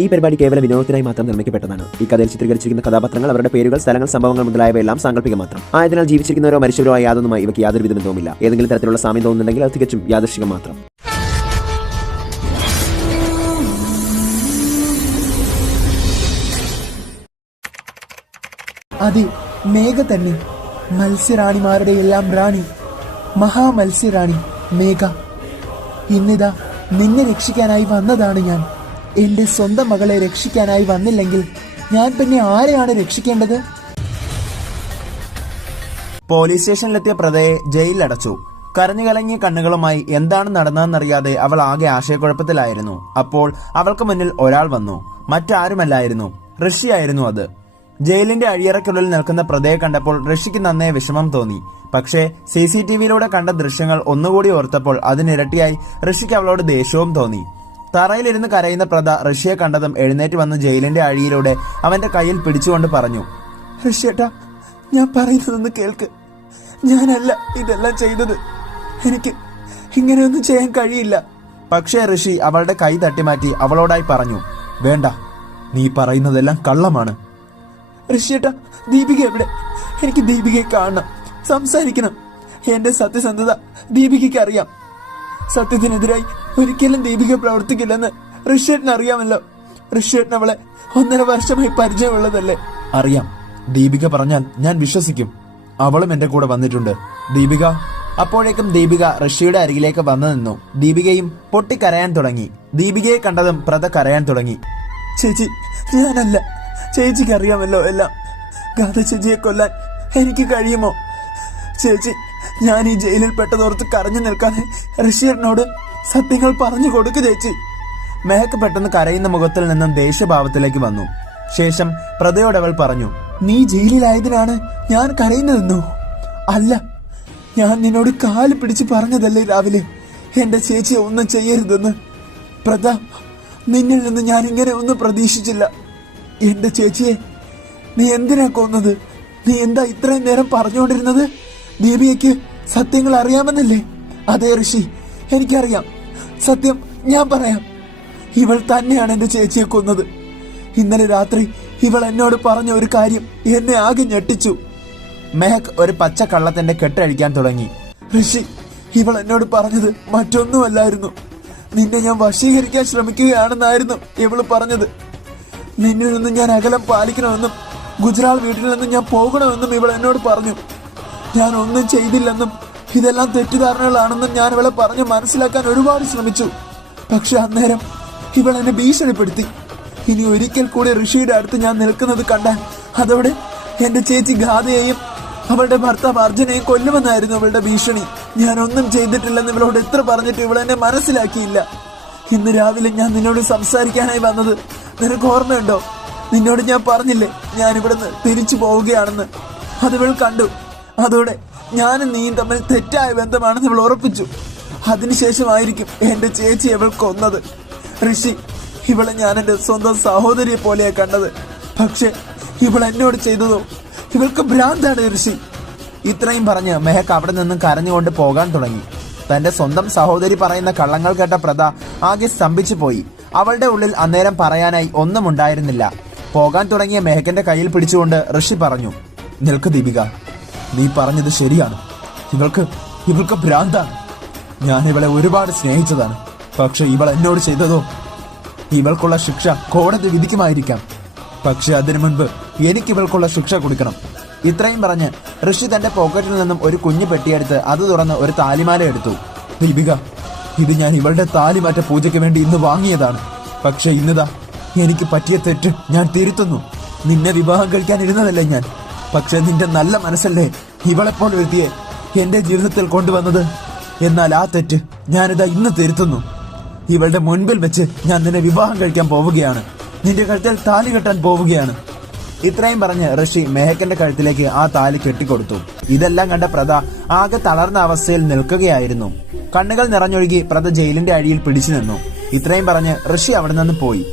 ഈ പരിപാടി കേവല വിനോദത്തിനായി മാത്രം നിർമ്മിക്കപ്പെട്ടതാണ്. ഈ കഥയിൽ ചിത്രീകരിച്ചിരിക്കുന്ന കഥാപാത്രങ്ങൾ, അവരുടെ പേരുകൾ, സ്ഥലങ്ങൾ, സംഭവങ്ങൾ മുതലായവയെല്ലാം സാങ്കല്പികം മാത്രം ആയതിനാൽ ജീവിച്ചിരിക്കുന്നവരോ മരിച്ചവരോ ആയ യാതൊന്നുമായി ഇവയ്ക്ക് യാതൊരു വിധ ബന്ധവുമില്ല. ഏതെങ്കിലും തരത്തിലുള്ള സാമ്യം തോന്നുന്നുണ്ടെങ്കിൽ അത് തികച്ചും യാദൃശ്ചികം മാത്രം. അതെ, മേഘ തന്നെ, മത്സ്യറാണിമാരുടെ എല്ലാം റാണി, മഹാമത്സ്യറാണി മേഘ. ഇന്നിതാ നിന്നെ രക്ഷിക്കാനായി വന്നതാണ് ഞാൻ. എന്റെ സ്വന്തം മകളെ രക്ഷിക്കാനായി വന്നില്ലെങ്കിൽ ഞാൻ പിന്നെ ആരെയാണ് രക്ഷിക്കേണ്ടത്? പോലീസ് സ്റ്റേഷനിലെത്തിയ പ്രതയെ ജയിലിലടച്ചു. കരഞ്ഞു കലങ്ങിയ കണ്ണുകളുമായി എന്താണ് നടന്നതെന്നറിയാതെ അവൾ ആകെ ആശയക്കുഴപ്പത്തിലായിരുന്നു. അപ്പോൾ അവൾക്ക് മുന്നിൽ ഒരാൾ വന്നു. മറ്റാരുമല്ലായിരുന്നു, ഋഷിയായിരുന്നു അത്. ജയിലിന്റെ അഴിയറയ്ക്കുള്ളിൽ നിൽക്കുന്ന പ്രതയെ കണ്ടപ്പോൾ ഋഷിക്ക് നന്നേ വിഷമം തോന്നി. പക്ഷേ CCTVയിലൂടെ കണ്ട ദൃശ്യങ്ങൾ ഒന്നുകൂടി ഓർത്തപ്പോൾ അതിനിരട്ടിയായി ഋഷിക്ക് അവളോട് ദേഷ്യവും തോന്നി. തറയിലിരുന്ന് കരയുന്ന പ്രത ഋഷിയെ കണ്ടതും എഴുന്നേറ്റ് വന്ന് ജയിലിന്റെ അഴിയിലൂടെ അവന്റെ കയ്യിൽ പിടിച്ചുകൊണ്ട് പറഞ്ഞു, ഋഷിയേട്ടാ, ഞാൻ പറയുന്നതൊന്ന് കേൾക്ക്. ഞാനല്ല ഇതെല്ലാം ചെയ്തത്. എനിക്ക് ഇങ്ങനെയൊന്നും ചെയ്യാൻ കഴിയില്ല. പക്ഷേ ഋഷി അവളുടെ കൈ തട്ടിമാറ്റി അവളോടായി പറഞ്ഞു, വേണ്ട, നീ പറയുന്നതെല്ലാം കള്ളമാണ്. ഋഷിയേട്ടാ, ദീപിക എവിടെ? എനിക്ക് ദീപികയെ കാണണം, സംസാരിക്കണം. എന്റെ സത്യസന്ധത ദീപികയ്ക്ക് അറിയാം. സത്യത്തിനെതിരായി ഒരിക്കലും ദീപിക പ്രവർത്തിക്കില്ലെന്ന് ഋഷിയേട്ടന് അറിയാമല്ലോ. ഋഷിയേട്ടൻ അവളെ 1.5 വർഷമായി പരിചയമുള്ളതല്ലേ? അറിയാം. ദീപിക പറഞ്ഞാൽ ഞാൻ വിശ്വസിക്കും. അവളും എന്റെ കൂടെ വന്നിട്ടുണ്ട്. ദീപിക. അപ്പോഴേക്കും ദീപിക ഋഷിയുടെ അരികിലേക്ക് വന്നു നിന്നു. ദീപികയും പൊട്ടിക്കരയാൻ തുടങ്ങി. ദീപികയെ കണ്ടതും പ്രത കരയാൻ തുടങ്ങി. ചേച്ചി, ഞാനല്ല. ചേച്ചിക്ക് അറിയാമല്ലോ എല്ലാം. ഗാഥ ചേച്ചിയെ കൊല്ലാൻ എനിക്ക് കഴിയുമോ? ചേച്ചി, ഞാൻ ഈ ജയിലിൽ പെട്ടതോർത്ത് കരഞ്ഞു നിൽക്കാതെ ഋഷിയേട്ടനോട് സത്യങ്ങൾ പറഞ്ഞു കൊടുക്കു ചേച്ചി. മെഹക്ക് പെട്ടെന്ന് കരയുന്ന മുഖത്തിൽ നിന്നും ദേഷ്യഭാവത്തിലേക്ക് വന്നു. ശേഷം പ്രതയോടവൾ പറഞ്ഞു, നീ ജയിലിലായതിനാണ് ഞാൻ കരയുന്നതെന്നോ? അല്ല, ഞാൻ നിന്നോട് കാല് പിടിച്ച് പറഞ്ഞതല്ലേ രാവിലെ എന്റെ ചേച്ചിയെ ഒന്നും ചെയ്യരുതെന്ന്. പ്രത, നിന്നിൽ നിന്ന് ഞാൻ ഇങ്ങനെ ഒന്നും പ്രതീക്ഷിച്ചില്ല. എന്റെ ചേച്ചിയെ നീ എന്തിനാ കൊന്നത്? നീ എന്താ ഇത്രയും നേരം പറഞ്ഞുകൊണ്ടിരുന്നത്? ദീപികയ്ക്ക് സത്യങ്ങൾ അറിയാമെന്നല്ലേ? അതേ ഋഷി, എനിക്കറിയാം. സത്യം ഞാൻ പറയാം. ഇവൾ തന്നെയാണ് എന്റെ ചേച്ചിയെ കൊന്നത്. ഇന്നലെ രാത്രി ഇവൾ എന്നോട് പറഞ്ഞ ഒരു കാര്യം എന്നെ ആകെ ഞെട്ടിച്ചു. മെഹക് ഒരു പച്ച കള്ളത്തിന്റെ കെട്ടഴിക്കാൻ തുടങ്ങി. ഋഷി, ഇവൾ എന്നോട് പറഞ്ഞത് മറ്റൊന്നുമല്ലായിരുന്നു. നിന്നെ ഞാൻ വശീകരിക്കാൻ ശ്രമിക്കുകയാണെന്നായിരുന്നു ഇവള് പറഞ്ഞത്. നിന്നിൽ നിന്ന് ഞാൻ അകലം പാലിക്കണമെന്നും ഗുജറാൾ വീട്ടിൽ നിന്ന് ഞാൻ പോകണമെന്നും ഇവൾ എന്നോട് പറഞ്ഞു. ഞാൻ ഒന്നും ചെയ്തില്ലെന്നും ഇതെല്ലാം തെറ്റിദ്ധാരണകളാണെന്നും ഞാൻ ഇവളെ പറഞ്ഞ് മനസ്സിലാക്കാൻ ഒരുപാട് ശ്രമിച്ചു. പക്ഷെ അന്നേരം ഇവൾ എന്നെ ഭീഷണിപ്പെടുത്തി. ഇനി ഒരിക്കൽ കൂടി ഋഷിയുടെ അടുത്ത് ഞാൻ നിൽക്കുന്നത് കണ്ടാൽ അതോടെ എന്റെ ചേച്ചി ഗാഥയെയും അവളുടെ ഭർത്താവ് അർജുനെയും കൊല്ലുമെന്നായിരുന്നു അവളുടെ ഭീഷണി. ഞാൻ ഒന്നും ചെയ്തിട്ടില്ലെന്ന് ഇവളോട് എത്ര പറഞ്ഞിട്ട് ഇവൾ എന്നെ മനസ്സിലാക്കിയില്ല. ഇന്ന് രാവിലെ ഞാൻ നിന്നോട് സംസാരിക്കാനായി വന്നത് നിനക്ക് ഓർമ്മയുണ്ടോ? നിന്നോട് ഞാൻ പറഞ്ഞില്ലേ ഞാൻ ഇവിടുന്ന് തിരിച്ചു പോവുകയാണെന്ന്? അതിവൾ കണ്ടു. അതോടെ ഞാനും നീയും തമ്മിൽ തെറ്റായ ബന്ധമാണെന്ന് ഇവൾ ഉറപ്പിച്ചു. അതിനുശേഷമായിരിക്കും എന്റെ ചേച്ചി ഇവൾ കൊന്നത്. ഋഷി, ഇവളെ ഞാൻ എന്റെ സ്വന്തം സഹോദരിയെ പോലെയാ കണ്ടത്. പക്ഷെ ഇവൾ എന്നോട് ചെയ്തതോ? ഇവൾക്ക് ഭ്രാന്താണ് ഋഷി. ഇത്രയും പറഞ്ഞ് മെഹക് അവിടെ നിന്നും കരഞ്ഞുകൊണ്ട് പോകാൻ തുടങ്ങി. തന്റെ സ്വന്തം സഹോദരി പറയുന്ന കള്ളങ്ങൾ കേട്ട പ്രത ആകെ സ്തംഭിച്ചു പോയി. അവളുടെ ഉള്ളിൽ അന്നേരം പറയാനായി ഒന്നും ഉണ്ടായിരുന്നില്ല. പോകാൻ തുടങ്ങിയ മെഹക്കിന്റെ കയ്യിൽ പിടിച്ചുകൊണ്ട് ഋഷി പറഞ്ഞു, നിൽക്ക് ദീപിക, നീ പറഞ്ഞത് ശരിയാണ്. ഇവൾക്ക് ഭ്രാന്താണ്. ഞാൻ ഇവളെ ഒരുപാട് സ്നേഹിച്ചതാണ്. പക്ഷെ ഇവൾ എന്നോട് ചെയ്തതോ? ഇവൾക്കുള്ള ശിക്ഷ കോടതി വിധിക്കുമായിരിക്കാം. പക്ഷെ അതിനു മുൻപ് എനിക്ക് ഇവൾക്കുള്ള ശിക്ഷ കൊടുക്കണം. ഇത്രയും പറഞ്ഞ് ഋഷി തന്റെ പോക്കറ്റിൽ നിന്നും ഒരു കുഞ്ഞു പെട്ടിയെടുത്ത് അത് തുറന്ന് ഒരു താലിമാല എടുത്തു. ദീപിക, ഇത് ഞാൻ ഇവളുടെ താലിമാറ്റ പൂജയ്ക്ക് വേണ്ടി ഇന്ന് വാങ്ങിയതാണ്. പക്ഷെ ഇന്നതാ എനിക്ക് പറ്റിയ തെറ്റ് ഞാൻ തിരുത്തുന്നു. നിന്നെ വിവാഹം കഴിക്കാനിരുന്നതല്ലേ ഞാൻ. പക്ഷെ നിന്റെ നല്ല മനസ്സല്ലേ ഇവളെപ്പോൾ എഴുതിയെ എന്റെ ജീവിതത്തിൽ കൊണ്ടുവന്നത്. എന്നാൽ ആ തെറ്റ് ഞാനിതാ ഇന്ന് തിരുത്തുന്നു. ഇവളുടെ മുൻപിൽ വെച്ച് ഞാൻ നിന്നെ വിവാഹം കഴിക്കാൻ പോവുകയാണ്. നിന്റെ കഴുത്തിൽ താലി കെട്ടാൻ പോവുകയാണ്. ഇത്രയും പറഞ്ഞ് ഋഷി മെഹക്കിന്റെ കഴുത്തിലേക്ക് ആ താലി കെട്ടിക്കൊടുത്തു. ഇതെല്ലാം കണ്ട പ്രത ആകെ തളർന്ന അവസ്ഥയിൽ നിൽക്കുകയായിരുന്നു. കണ്ണുകൾ നിറഞ്ഞൊഴുകി പ്രത ജയിലിന്റെ അഴിയിൽ പിടിച്ചു നിന്നു. ഇത്രയും പറഞ്ഞ് ഋഷി അവിടെ നിന്ന് പോയി.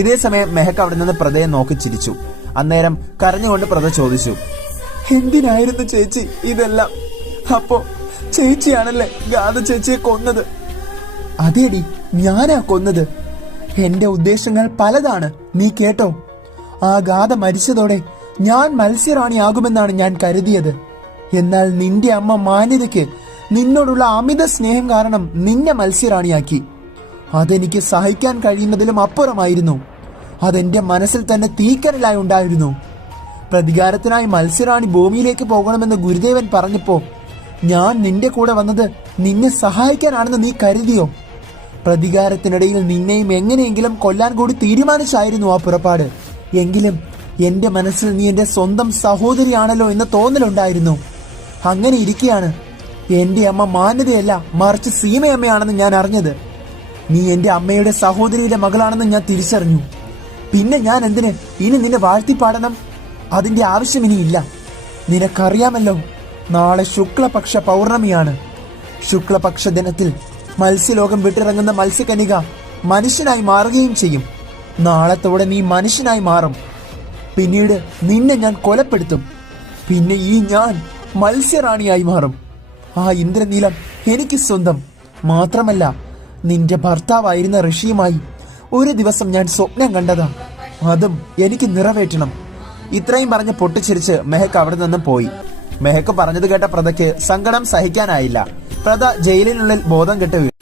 ഇതേ സമയം മെഹക്ക് അവിടെ നിന്ന് പ്രതയെ നോക്കി ചിരിച്ചു. അന്നേരം കരഞ്ഞുകൊണ്ട് പ്രത ചോദിച്ചു, എന്തിനായിരുന്നു ചേച്ചി ഇതെല്ലാം? അപ്പോ ചേച്ചിയാണല്ലേ ഗാഥ ചേച്ചിയെ കൊന്നത്? അതേടി, ഞാനാ കൊന്നത്. എന്റെ ഉദ്ദേശങ്ങൾ പലതാണ്, നീ കേട്ടോ. ആ ഗാഥ മരിച്ചതോടെ ഞാൻ മത്സ്യറാണിയാകുമെന്നാണ് ഞാൻ കരുതിയത്. എന്നാൽ നിന്റെ അമ്മ മാന്യതയ്ക്ക് നിന്നോടുള്ള അമിത സ്നേഹം കാരണം നിന്നെ മത്സ്യറാണിയാക്കി. അതെനിക്ക് സഹിക്കാൻ കഴിയുന്നതിലും അപ്പുറമായിരുന്നു. അതെന്റെ മനസ്സിൽ തന്നെ തീക്കനലായി ഉണ്ടായിരുന്നു. പ്രതികാരത്തിനായി മത്സ്യറാണി ഭൂമിയിലേക്ക് പോകണമെന്ന് ഗുരുദേവൻ പറഞ്ഞപ്പോ ഞാൻ നിന്റെ കൂടെ വന്നത് നിന്നെ സഹായിക്കാനാണെന്ന് നീ കരുതിയോ? പ്രതികാരത്തിനിടയിൽ നിന്നെയും എങ്ങനെയെങ്കിലും കൊല്ലാൻ കൂടി തീരുമാനിച്ചായിരുന്നു ആ പുറപ്പാട്. എങ്കിലും എന്റെ മനസ്സിൽ നീ എന്റെ സ്വന്തം സഹോദരിയാണല്ലോ എന്ന തോന്നലുണ്ടായിരുന്നു. അങ്ങനെ ഇരിക്കെയാണ് എന്റെ അമ്മ മാന്യതയല്ല മറിച്ച് സീമയമ്മയാണെന്ന് ഞാൻ അറിഞ്ഞത്. നീ എന്റെ അമ്മയുടെ സഹോദരിയുടെ മകളാണെന്ന് ഞാൻ തിരിച്ചറിഞ്ഞു. പിന്നെ ഞാൻ എന്തിന് ഇനി നിന്നെ വാഴ്ത്തിപ്പാടണം? അതിന്റെ ആവശ്യം ഇനിയില്ല. നിനക്കറിയാമല്ലോ, നാളെ ശുക്ലപക്ഷ പൗർണമിയാണ്. ശുക്ലപക്ഷ ദിനത്തിൽ മത്സ്യലോകം വിട്ടിറങ്ങുന്ന മത്സ്യകന്യക മനുഷ്യനായി മാറുകയും ചെയ്യും. നാളത്തോടെ നീ മനുഷ്യനായി മാറും. പിന്നീട് നിന്നെ ഞാൻ കൊലപ്പെടുത്തും. പിന്നെ ഈ ഞാൻ മത്സ്യറാണിയായി മാറും. ആ ഇന്ദ്രനീലം എനിക്ക് സ്വന്തം. മാത്രമല്ല, നിന്റെ ഭർത്താവായിരുന്ന ഋഷിയുമായി ഒരു ദിവസം ഞാൻ സ്വപ്നം കണ്ടതാ. അതും എനിക്ക് നിറവേറ്റണം. ഇത്രയും പറഞ്ഞ് പൊട്ടിച്ചിരിച്ച് മെഹക്ക് അവിടെ നിന്നും പോയി. മെഹക്ക് പറഞ്ഞത് കേട്ട പ്രദയ്ക്ക് സങ്കടം സഹിക്കാനായില്ല. പ്രദ ജയിലിനുള്ളിൽ ബോധം കെട്ട് വീണു.